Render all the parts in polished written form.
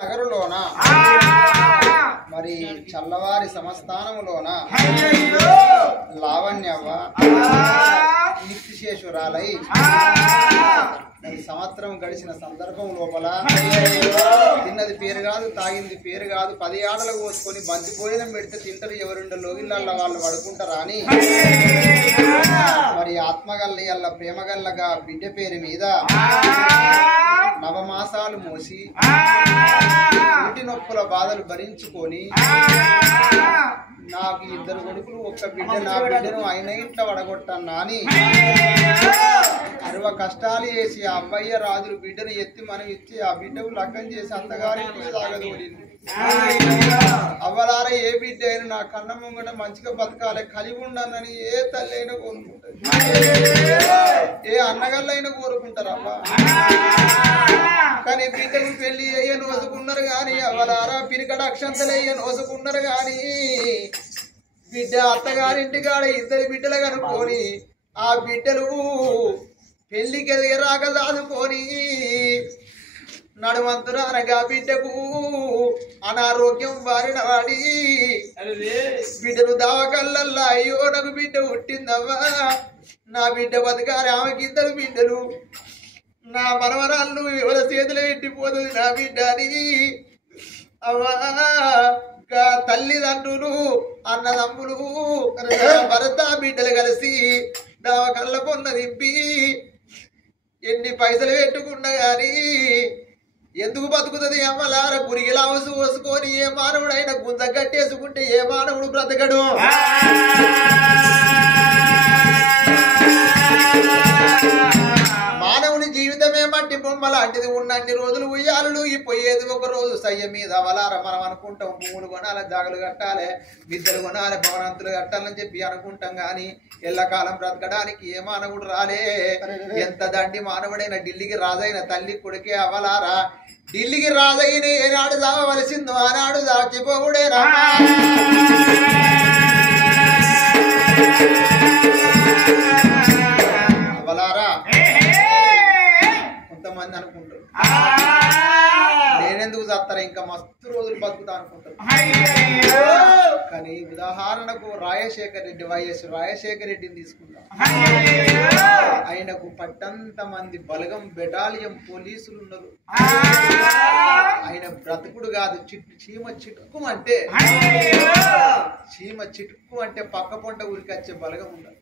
నగరులోన మరి చల్లవారి సంస్థానములోన లావణ్యవ్వ నిత్యశేషురాలై మరి సంవత్సరం గడిచిన సందర్భం లోపల తిన్నది పేరు కాదు, తాగింది పేరు కాదు, 10 ఆటలకు పోసుకొని బంతిపోయిన పెడితే తింటారు ఎవరుండో లోగిళ్ళ వాళ్ళు పడుకుంటారా అని మరి ఆత్మగల్లి అల్ల ప్రేమగల్లగా బిడ్డ పేరు మీద నవమాసాలు మోసి ఇంటి నొప్పుల బాధలు భరించుకొని నాకు 2 కొడుకులు ఒక్క బిడ్డ, నా బిడ్డను అయిన ఇంట్లో వడగొట్టన్నా అని 60 కష్టాలు చేసి ఆ అబ్బయ్య రాజులు బిడ్డను ఎత్తి మనం ఇచ్చి ఆ బిడ్డకు లగ్గం చేసి అత్తగారింటికి సాగదోలింది. అవ్వలార ఏ బిడ్డ అయినా నా కన్న ముంగట మంచిగా బతకాలి, కలిగి ఉండనని ఏ తల్లి అయినా కోరుకుంటారు, ఏ అన్నగళ్ళైనా కోరుకుంటారు అవ్వ. కానీ బిడ్డకు పెళ్లి అయ్యే నోసుకున్నారు గాని, అవ్వలారా పిరికడ అక్షంతలు అయ్యే నోసుకున్నారు గాని బిడ్డ అత్తగారింటి కాడ 2 బిడ్డలు కనుక్కొని ఆ బిడ్డలు పెళ్లికి రాక దాదుకొని నడుమంతురానగా బిడ్డకు అనారోగ్యం బారిన వాడి బిడ్డను దావకల్లల్లా అయ్యో నాకు బిడ్డ పుట్టిందవ్వా, నా బిడ్డ బతకాలి, ఆమెకి 2 బిడ్డలు, నా మనవరాళ్ళు ఎవరి చేతులు పెట్టిపోతుంది నా బిడ్డ అని అవ్వా తల్లిదండ్రులు అన్నదమ్ములు భర్త బిడ్డలు కలిసి దావకల్ల పొన్న దింపి ఎన్ని పైసలు పెట్టుకున్నా గాని ఎందుకు బతుకుతుంది అమ్మలార గురిగిలా పోసుకొని ఏ మానవుడైనా గుంజ కట్టేసుకుంటే ఏ మానవుడు బ్రతకడు. మానవుని జీవితమే మట్టి బొమ్మ లాంటిది, ఉన్నన్ని రోజులు ఉయ్యాలు పోయేది ఒక రోజు సయ్య మీద. అవలార మనం అనుకుంటాం భూములు కొనాలి, జాగలు కట్టాలి, విద్యలు కొనాలి, భవనంతులు కట్టాలని చెప్పి అనుకుంటాం గాని ఎల్లకాలం బ్రతకడానికి ఏ మానవుడు రాలే. ఎంత దండి మానవుడైన ఢిల్లీకి రాజైన తల్లి కొడుకే అవలారా, ఢిల్లీకి రాజైన ఏనాడు దావవలసిందో ఆనాడు దాచిపోవుడేనా. అవలారా కొంతమంది అనుకుంటారు నేనెందుకు చస్తారా ఇంకా మస్తు రోజులు బతుకుతా అనుకుంటారు. కానీ ఉదాహరణకు రాజశేఖర్ రెడ్డి, వైఎస్ రాజశేఖర్ రెడ్డిని తీసుకుంటాం. ఆయనకు పట్టంత మంది బలగం బెటాలియం పోలీసులు ఉన్నారు. ఆయన బ్రతుకుడు కాదు, చీమ చిటుక్కు అంటే పక్క పొంట ఉరికొచ్చే బలగం ఉండదు.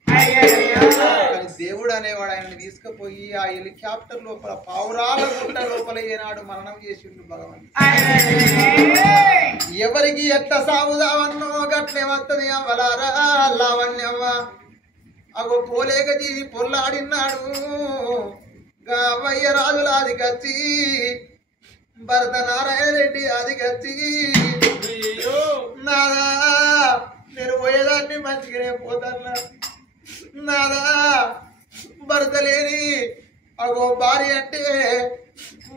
కానీ దేవుడు అనేవాడు ఆయనని తీసుకుపోయి ఆ హెలికాప్టర్ లోపల పావురాల గుట్ట లోపల ఏనాడు మరణం చేసిండు భగవంతుడు. ఎవరికి ఎట్ట సాగుదావన్నో గట్లే వస్తుంది అవ్వలారా. లావణ్యవ్వ అగో పోలేక జీవి పొల్లాడినాడు గవయ్య రాజుల అదిగచ్చి భరత నారాయణ రెడ్డి అదిగచ్చి నాదా నేను పోయేదాన్ని మంచిగానే పోతాను నాదా, భర్త లేని అగో భార్య అంటే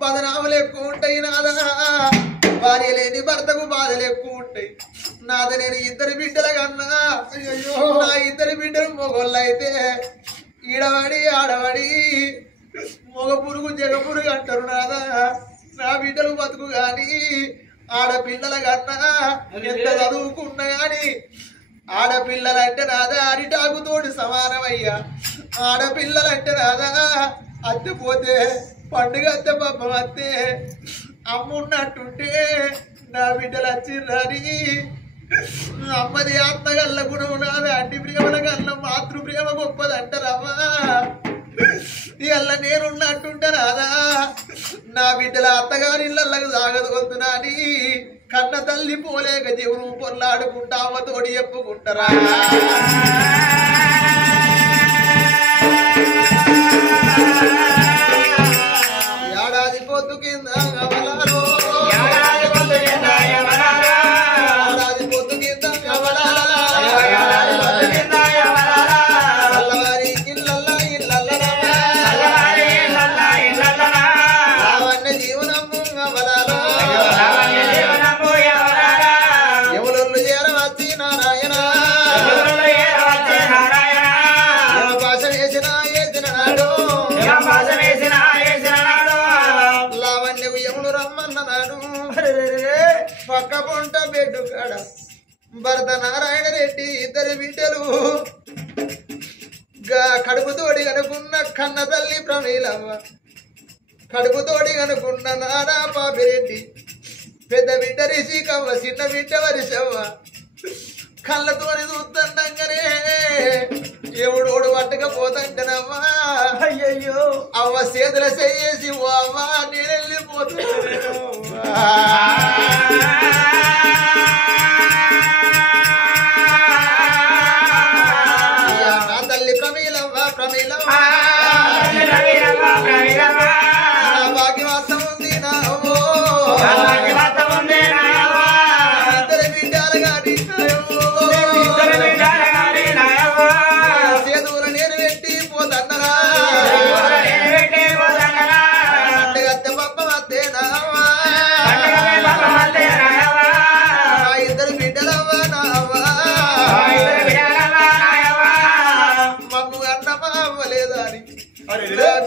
బదనాములు ఎక్కువ ఉంటాయి నాదా, భార్య లేని భర్తకు బాధలు ఎక్కువ ఉంటాయి నాద. నేను 2 బిడ్డల కన్నా అయ్యో నా 2 బిడ్డలు మొగోళ్ళు అయితే ఈడబడి ఆడబడి మొగ పురుగు జగ పురుగు అంటారు నాదా. నా బిడ్డలు బతుకు గాని ఆడపిల్లల కన్నా ఎంత చదువుకున్నా గాని ఆడపిల్లలంటే నాదా అరిటాకుతోటి సమానమయ్యా. ఆడపిల్లలంటే నాదా అత్తిపోతే పండుగ అత్తే పాపం అత్తే అమ్మున్నట్టుంటే నా బిడ్డలు వచ్చిర్రని అమ్మది ఆత్మగల్ల గుణము నాది, అంటి ప్రేమల కన్నా మాతృ ప్రేమ గొప్పదంటారమ్మా. ఇవల్ల నేనున్నట్టుంటే రాదా నా బిడ్డల అత్తగారి ఇళ్ళకు సాగదోలుతున్నా అని కన్న తల్లి పోలేక జీవులు పొల్లాడుకుంటా అమ్మతోడి చెప్పుకుంటారా. ఏడాది పొద్దు కింద అవలారో, ఏడాది పొద్దు కింద అవలారా, ఏడాది పొద్దు కింద అవలారా, ఏడాది పొద్దు కింద అవలారా. అల్లవారి ఇల్లల్లా ఇల్లల్లరా, అల్లవారి ఇల్లల్లా ఇల్లల్లరా. లావణ్య జీవనము అవలారో, లావణ్య జీవనము అవలారా. ఎవలొల్లు చేరవచ్చి నారాయణ, ఎవలొల్లు చేరవచ్చి నారాయణ. పక్క పొంట బెడ్డు కాడ భరత నారాయణ రెడ్డి ఇద్దరు బిడ్డలు కడుపుతోడి కనుకున్న కన్న తల్లి ప్రమీలవ్వ కడుపుతోడి కనుకున్న నానా పాపిరెడ్డి పెద్ద బిడ్డ రిషికవ్వ చిన్న బిడ్డ వరిసవ్వ కళ్ళతోని చూస్తుండగానే ఎవడోడు పట్టకపోతాంటనవ్వా అయ్యయ్యో అవ్వ చేతుల చేసి ఓ అవ్వ నేను వెళ్ళిపోతున్నా నా తల్లి ప్రమీలవ్వ ప్రమీలవ్వ నా భాగ్యవాసం ఉంది నా అవ్వో ఇద్దరు బిడ్డలు గాని చేతుల నేను పెట్టి పోతన్నరా పండగత్తే పప్ప వస్తే నావా నా ఇద్దరు బిడ్డలవ్వ నావా మమ్ము అన్నమా అవ్వలేదా అని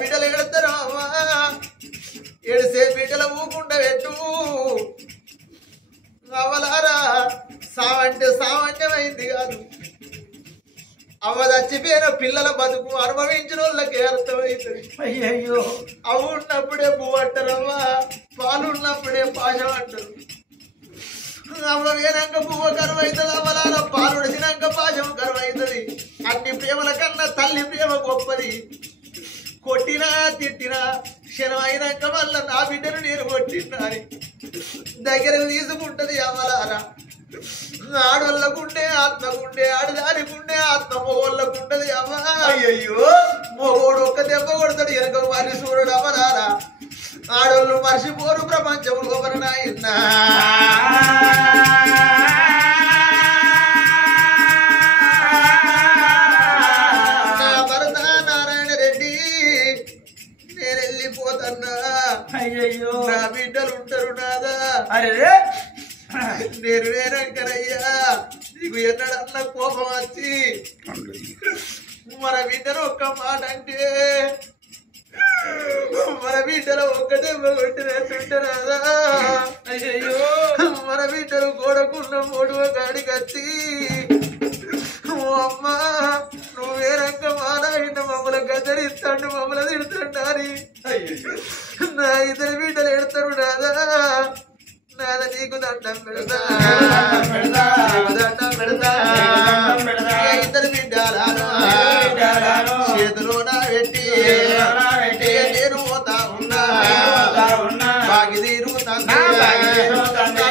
బిడ్డలు ఎడతారు అవ్వా ఏడిసే బిడ్డల ఊకుండా పెట్టు అవ్వలారా సావంటే సామాన్యమైంది కాదు అవ్వ చచ్చిపోయిన పిల్లల బతుకు అనుభవించిన వాళ్ళకి అర్థమవుతుంది అయ్యయ్యో అవు ఉన్నప్పుడే పువ్వు అంటారవ్వా పాలు ఉన్నప్పుడే పాశం అంటారు అవ్వ వేనాక పువ్వు కరువవుతుంది అవ్వలారా పాలు ఉడిచినాక పాశం కరువవుతుంది అన్ని ప్రేమల కన్నా తల్లి ప్రేమ గొప్పది కొట్టినా తిట్టినా క్షణం అయినాక వల్ల నా బిడ్డను నేను కొట్టినా అని దగ్గరకు తీసుకుంటది అవ్వలారా ఆడోళ్ళకుండే ఆత్మకుండే ఆడదానికుండే ఆత్మ మొగోళ్ళకుంటది అవ్వ అయ్యయ్యో మొగోడు ఒక్క దెబ్బ కొడతాడు వెనక వారి చూడడు అవ్వలారా ఆడోళ్ళు మర్చిపోరు ప్రపంచంలో ఒకరు నాయన్నా నా భరత నారాయణ రెడ్డి నేను వెళ్ళిపోతన్నా అయ్యయ్యో నా బిడ్డలు ఉంటారు నాదా అరే నేను వేరంకరయ్యా నీకు ఎన్నడన్నా కోపం వచ్చి మన బిడ్డను ఒక్క మాట అంటే మన బిడ్డలో ఒక్కటే కొట్టినట్టుంటారా అయ్యయ్యో మన బిడ్డలు గోడకున్న మూడు గాడికి వచ్చి ఓ అమ్మా నువ్వు వేరంక మానాడిన మమ్మల్ని గద్దరిస్తాడు మమ్మల్ని తిడుతుంటారి నా ఇద్దరు బిడ్డలు ఎడతారు నాదా నాద నీకు దండం పెడతా దండం పెడతా ఇద్దరు బిడ్డలను చేతిలో నా పెట్టి నేను పోతా ఉన్నా బాగి తీరుతానంటే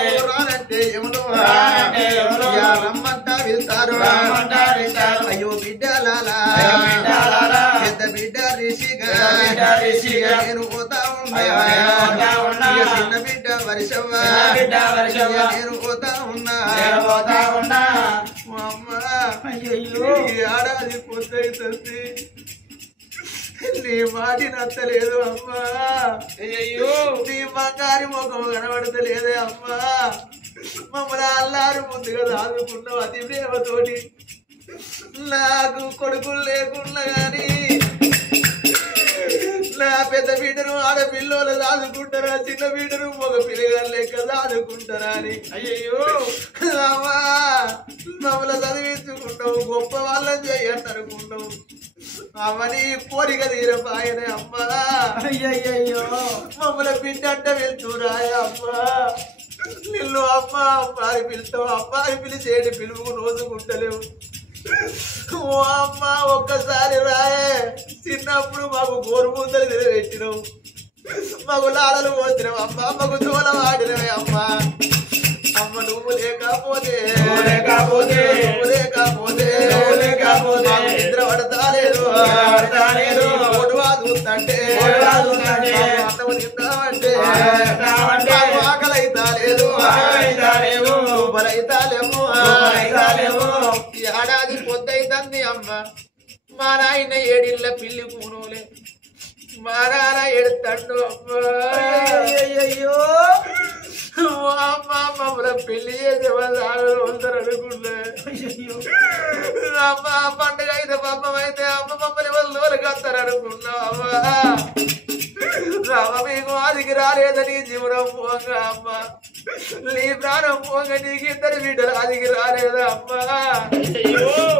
ఎవరు రమ్మంటా వెళ్తారు అయ్యో బిడ్డలాలా పెద్ద బిడ్డ రిషిగా నేను పోతా ఉన్నా చిన్న బిడ్డ వర్షవ్వ నేను పోతా ఉన్నా అమ్మ అయ్యయ్యో ఏడాది పొద్దైతుంది నీ మాటి నచ్చలేదు అమ్మా అయ్యయ్యో నీ బంగారి ముఖం కనబడతలేదే అమ్మా మమ్మల్ని అల్లారు ముందుగా దాదుకున్నావు అతి ప్రేమతోటి నాకు కొడుకులు లేకున్నా గాని నా పెద్ద బిడ్డను ఆడపిల్లలు దాదుకుంటారా చిన్న బిడ్డను మగ పిల్లగారు లెక్క దాదుకుంటారా అని అయ్యయ్యో అమ్మా మమ్మల్ని చదివించుకుంటావు గొప్ప వాళ్ళని చెయ్యండి అనుకుంటావు అమ్మని కోరిక తీరపాయనే అమ్మా అయ్యయ్యో మమ్మల్ని బిడ్డ అంటే వెళ్తురాయ అమ్మా నిన్ను అమ్మ అమ్మాయి పిలుస్తావు అమ్మాయి పిలిచేటి పిలుపు రోజుకుంటలేవు ఓ అమ్మ ఒక్కసారి రాయే చిన్నప్పుడు మాకు గోరు ముద్దలు తినబెట్టినావు మాకు లాలలు పోతున్నావు అమ్మ మాకు జోల వాడినవే అమ్మ అమ్మ నువ్వు లేకపోతే నిద్ర పడతాలేదు ఒడువా చూస్తుంటే అన్నము తిందామంటే ఆకలి అయితా లేదు బలైతాలేమో ఏడాది పొద్దైతుంది అమ్మ మా నాయన ఏడిళ్ళ పిల్లి పూనులే మా నాన్న ఎడతాడు అయ్యయ్యో అమ్మ మమ్మల్ని పెళ్లి చేసే వాళ్ళు అనుకున్నా అమ్మ పండుగ అయితే పబ్బం అయితే అమ్మ మమ్మల్ని వాళ్ళు వస్తారు అనుకున్నావా. 'రామ మీకు ఆదికి రాలేదని జీవనం పోగా అమ్మ నీ ప్రాణం పోగ నీకు ఇద్దరు బిడ్డలు అదికి రాలేదా అమ్మా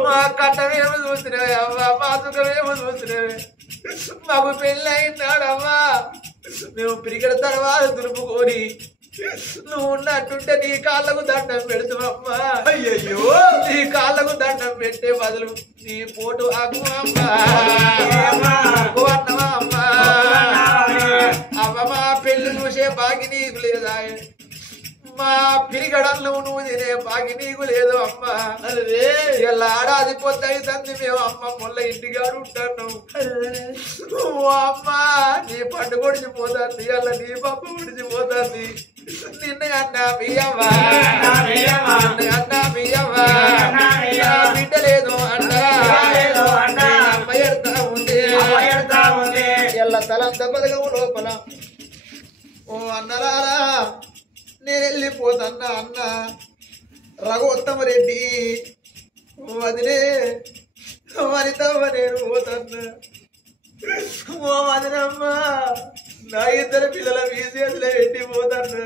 మా కట్టమేమో చూసినవే అమ్మా మా సుఖమేమో చూసినవే మాకు పెళ్ళి అయినాడమ్మా మేము పిరిగడ తర్వాత దులుపుకొని నువ్వు ఉన్నట్టుంటే నీ కాళ్ళకు దండం పెడుతున్నామ్మా అయ్యయ్యో నీ కాళ్ళకు దండం పెట్టే బదులు నీ పోటు అమ్మా అమ్మా అమ్మ మా పెళ్లి చూసే బాగి నీకు లేదా మా పిరిగడలు నువ్వు తినే బాగి నీకు లేదు అమ్మా ఇలా ఆడాది పొద్దు తంది మేము అమ్మ మొల్ల ఇంటిగాడు ఉంటాను అమ్మా నీ పండు కొడిచిపోతుంది అలా నీ పప్పు కొడిచిపోతుంది నిన్ను అన్నా బియ్యవా అన్నా బియ్యవా బిడ్డ లేదు అన్నా అమ్మ ఎడతా ఉంది ఎల్ల తలంత బలగము లోపల ఓ అన్నలారా నేను వెళ్ళిపోతన్నా అన్న రఘుత్తమ రెడ్డి వదిలే వనితమ్మ నేను పోతన్నా ఓ వదినమ్మ నా ఇద్దరు పిల్లల మీ చేతిలో పెట్టిపోతన్నా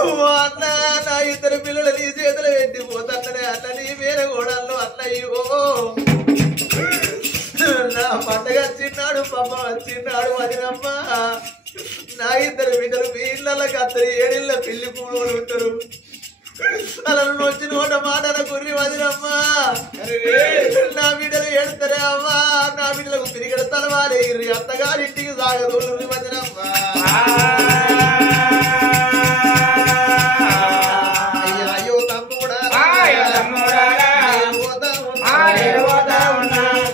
ఓ అన్న నా ఇద్దరు పిల్లలు నీ చేతిలో పెట్టిపోతన్ననే అన్న నీ వేరే గోడల్లో అన్నయ్యో నా పండగ వచ్చిన్నాడు పాప వచ్చిన్నాడు వదినమ్మ నా ఇద్దరు బిడ్డలు మీ ఇళ్ళకి అత్తరు ఏడిళ్ళ పిల్లి పూలు ఉంటారు అలా వచ్చిన నోట మాట కుర్రి వదినమ్మా నా బిడ్డలు ఏడుతారే అమ్మా నా బిడ్డలకు పిరిగడ తలవాలి అత్తగారింటికి సాగదోళ్ళు వదినమ్మా అయ్యో తమ్ముడా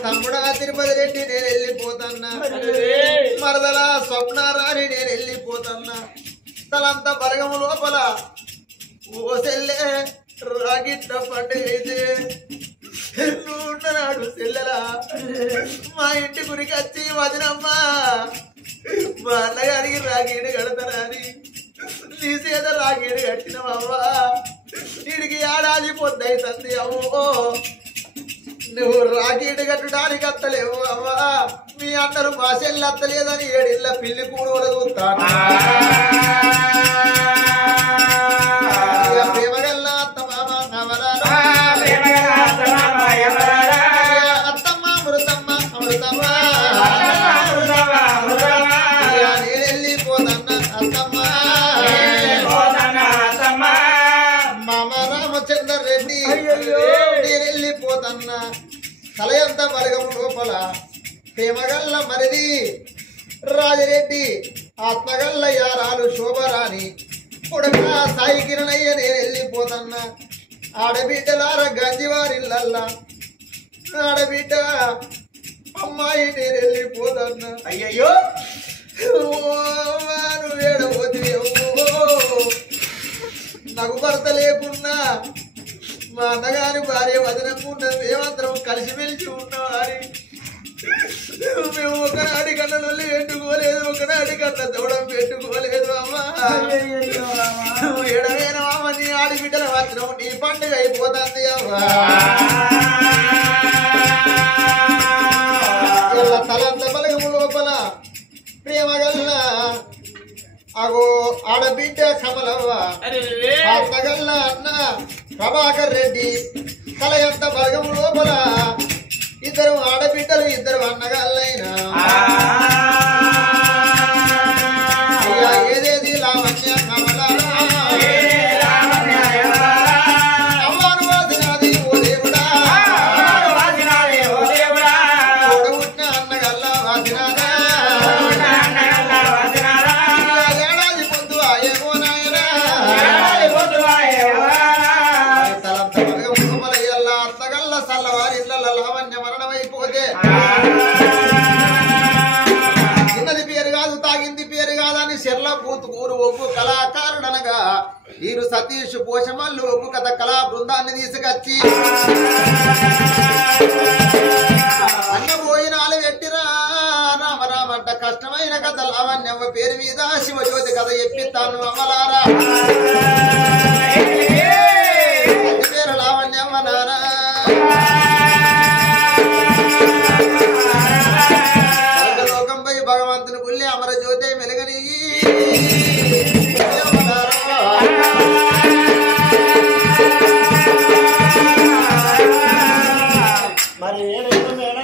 తమ్ముడా తిరుపతి రెడ్డి నేను వెళ్ళిపోతన్నా మరదల స్వప్నారాని నేను వెళ్ళిపోతన్నా తలంతా బలగము లోపల ఓ సెల్లె రాగిట్ల పండుగ అయితే నువ్వు ఉండనాడు సెల్లెలా మా ఇంటి గురికి వచ్చి వదినమ్మా మా అన్నగారికి రాగీడు కడతానా అని నీ చేత రాగీడు కట్టినవమ్మా వీడికి ఏడాది పొద్దైతుంది అమ్మో నువ్వు రాగీడు కట్టడానికి అత్తలేవు అమ్మా మీ అన్నరు మా చెల్లి అత్తలేదని ఏడిళ్ళ పిల్లి కూడు చూస్తాను ప్రేమగల్లా అత్త మామ అత్తమ్మ అమృతమ్మ అమృతమ్మ నేను వెళ్ళిపోతన్నా అత్తమ్మ మామ రామచంద్ర రెడ్డి నేను వెళ్ళిపోతన్నా తలయంత బలగము లోపల ప్రేమగల్ల మరిది రాజిరెడ్డి ఆత్మగల్ల యారాలు శోభరాని కొడుక సాయి కిరణయ్య నేను వెళ్ళిపోతన్నా ఆడబిడ్డలార గంజివారిల్లల్లా ఆడబిడ్డ అమ్మాయి నేను వెళ్ళిపోతన్నా అయ్యయ్యో నువ్వేడబోతే నాకు భర్త లేకున్నా మా అన్నగారి భార్య వదనకుండా మేమందరం కలిసిమెలిసి ఉన్నాం అని మేము ఒకనాడి కన్నా నొల్లి పెట్టుకోలేదు ఒకనాడి కన్నా దూడం పెట్టుకోలేదు అమ్మా ఎడవేనా అమ్మ నీ ఆడిబిడ్డల మాత్రం నీ పండుగ అయిపోతుంది అమ్మా తలంత బలగము లోపల ప్రేమగల్ల అగో ఆడబిడ్డ కమలవ్వ ఆత్మగల్ల అన్న ప్రభాకర్ రెడ్డి తలయంత బలగము లోపల ఇద్దరు ఆడబిడ్డలు ఇద్దరు అన్నగాళ్ళైనా ఏదేది లావణ్య కమలారా అమ్మాను వాసినాది ఓ దేవుడా తోడబుట్టిన అన్నగల్ల వాసినాదా ఏడాది పొద్దు అయ్యేమో నాయనా తలంత బలగం లోపల ఎల్ల అత్తగల్ల సల్లవారి ఇళ్ళ లావణ్య మరణమైపోతే చిన్నది పేరు కాదు తాగింది పేరు కాదని చెర్ల పూతుకూరు ఒగ్గు కళాకారుడనగా వీరు సతీష్ పోషమల్లు ఒగ్గు కథ కళా బృందాన్ని తీసుకొచ్చి అన్న భోజనాలు పెట్టిరా రామరామంట కష్టమైన కథ లావణ్యమ్మ పేరు మీద శివజ్యోతి కథ చెప్పిస్తాను అమ్మలారా పేరు లావణ్యమ్మ నానా భగవంతుని గుళ్ళి అమర జ్యోతి మెలగని మరి ఏడైతే మేడ